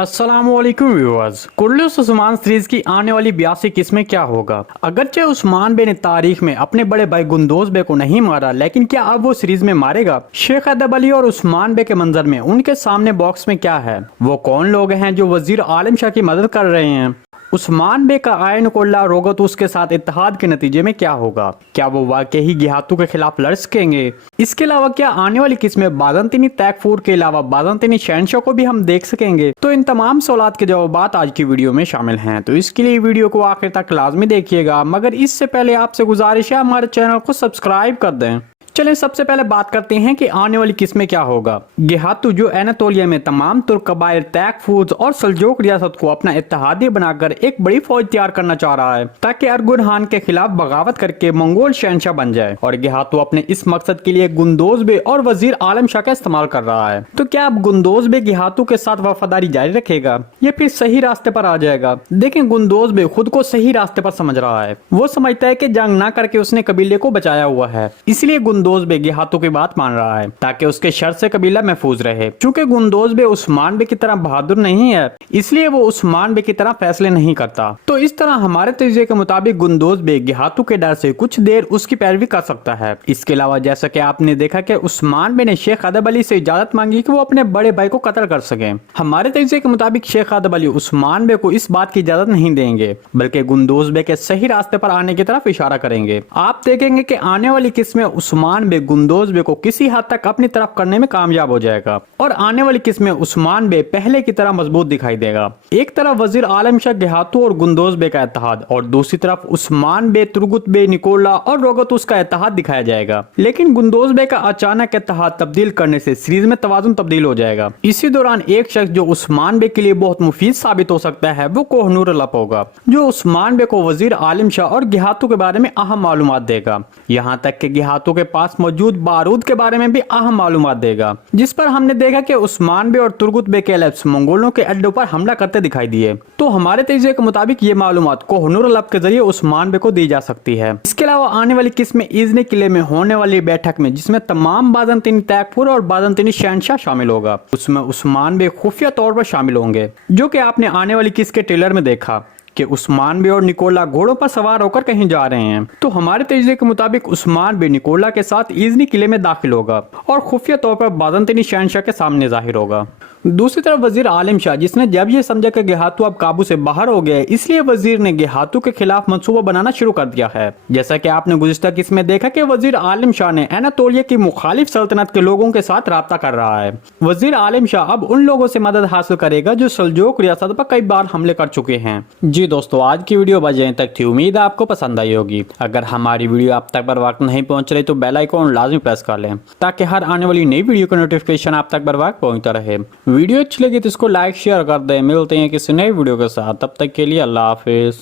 अस्सलामुअलैकुम viewers. कुर्लुस Usman series की आने वाली 82 किस्में क्या होगा। अगरचे उस्मान बे ने तारीख में अपने बड़े भाई गुंदोज बे को नहीं मारा, लेकिन क्या अब वो सीरीज में मारेगा। शेख अदब अली और उस्मान बे के मंजर में उनके सामने बॉक्स में क्या है, वो कौन लोग हैं जो वजीर आलम शाह की मदद कर रहे हैं। उस्मान बे का आयन कोल्ला रोगतुस के साथ इत्तेहाद के नतीजे में क्या होगा, क्या वो वाकई ही गिहातू के खिलाफ लड़ सकेंगे। इसके अलावा क्या आने वाली किस्में बाज़ंतीनी तैकफूर के अलावा बाज़ंतीनी शहनशाह को भी हम देख सकेंगे। तो इन तमाम सवालात के जवाब आज की वीडियो में शामिल हैं, तो इसके लिए वीडियो को आखिर तक लाजमी देखिएगा। मगर इससे पहले आपसे गुजारिश है हमारे चैनल को सब्सक्राइब कर दें। चलें सबसे पहले बात करते हैं कि आने वाली किस्में क्या होगा। गिहातू जो एनातोलिया में तमाम तुर्क कबाइल तैकफूज और सल्जोक रियासत को अपना इत्तेहादी बनाकर एक बड़ी फौज तैयार करना चाह रहा है, ताकि अर्गुन खान के खिलाफ बगावत करके मंगोल शहनशाह बन जाए। और गिहातू अपने इस मकसद के लिए गुंदोज बे और वजीर आलम शाह का इस्तेमाल कर रहा है। तो क्या अब गुंदोज बे गिहातू के साथ वफादारी जारी रखेगा या फिर सही रास्ते पर आ जाएगा। देखें, गुंदोज बे खुद को सही रास्ते पर समझ रहा है। वो समझता है कि जंग न करके उसने कबीले को बचाया हुआ है, इसलिए गुंदोज बे गिहातू की बात मान रहा है ताकि उसके शर से कबीला महफूज रहे। चूंकि गुंदोज बे उस्मान बे की तरह बहादुर नहीं है, इसलिए वो उस्मान बे की तरह फैसले नहीं करता। तो इस तरह हमारे तजज़िये के मुताबिक गुंदोज बे गिहातू के डर से कुछ देर उसकी पैरवी कर सकता है। इसके अलावा जैसा कि आपने देखा कि उस्मान बे ने शेख अदब अली से इजाजत मांगी कि वो अपने बड़े भाई को कत्ल कर सके। हमारे तजज़िये के मुताबिक शेख अदब अली उस्मान बे को इस बात की इजाजत नहीं देंगे, बल्कि गुंदोज बे के सही रास्ते पर आने की तरफ इशारा करेंगे। आप देखेंगे कि आने वाली किस्में उस्मान बे गुंदोज बे को किसी हद तक अपनी तरफ करने में कामयाब हो जाएगा और आने वाली किस्में उस्मान बे पहले की तरह मजबूत दिखाई देगा। एक तरफ वजीर आलम शाह गिहातू और गुंदोज बे का इत्तेहाद और दूसरी तरफ उस्मान बे, तुर्गुत बे, निकोला और रोगतुस का इत्तेहाद दिखाया जाएगा। लेकिन गुंदोज बे का अचानक इत्तेहाद तब्दील करने से सीरीज में तवाजुन तब्दील हो जाएगा। इसी दौरान एक शख्स जो उस्मान बे के लिए बहुत मुफीद साबित हो सकता है वो कोहनूर अलब होगा, जो उस्मान बे को वजीर आलम शाह और गिहातू के बारे में अहम मालूमात देगा। यहाँ तक कि गिहातू के पास मौजूद बारूद के बारे में भी अहम मालूमात देगा, जिस पर हमने देखा कि उस्मान बे और तुर्गुत बे के एल्प्स मंगोलों के अड्डों पर हमला करते दिखाई दिए। तो हमारे तजज़िये के मुताबिक ये मालूमात कोहनूर अलब के जरिए उस्मान बे को दी जा सकती है। इसके अलावा आने वाली किस्में इज़नी किले में होने वाली बैठक में, जिसमें तमाम बाज़ंतीनी तैकफूर और बाज़ंतीनी शहनशाह शामिल होगा, उसमें उस्मान बे खुफिया तौर पर शामिल होंगे, जो कि आपने आने वाली किस के ट्रेलर में देखा कि उस्मान बे और निकोला घोड़ों पर सवार होकर कहीं जा रहे हैं। तो हमारे तजज़िये के मुताबिक उस्मान बे निकोला के साथ इज़नी किले में दाखिल होगा और खुफिया तौर पर बाज़ंतीनी शहनशाह के सामने जाहिर होगा। दूसरी तरफ वजीर आलम शाह, जिसने जब ये समझा कि गिहातू अब काबू से बाहर हो गए, इसलिए वजीर ने गिहातू के खिलाफ मंसूबा बनाना शुरू कर दिया है। जैसा कि आपने गुज़िश्ता किस्म में देखा कि वजीर आलम शाह ने एनातोलिया की मुखालिफ सल्तनत के लोगों के साथ राब्ता कर रहा है। वजीर आलम शाह अब उन लोगों से मदद हासिल करेगा जो सल्जोक रियासत पर कई बार हमले कर चुके हैं। जी दोस्तों, आज की वीडियो बस यहीं तक थी। उम्मीद है आपको पसंद आई होगी। अगर हमारी वीडियो आप तक बर वक्त नहीं पहुंच रही तो बेल आइकॉन लाजमी प्रेस कर लें, ताकि हर आने वाली नई वीडियो का नोटिफिकेशन आप तक बर वक्त पहुंचता रहे। वीडियो अच्छी लगी तो इसको लाइक शेयर कर दें। मिलते हैं किसी नई वीडियो के साथ, तब तक के लिए अल्लाह हाफिज।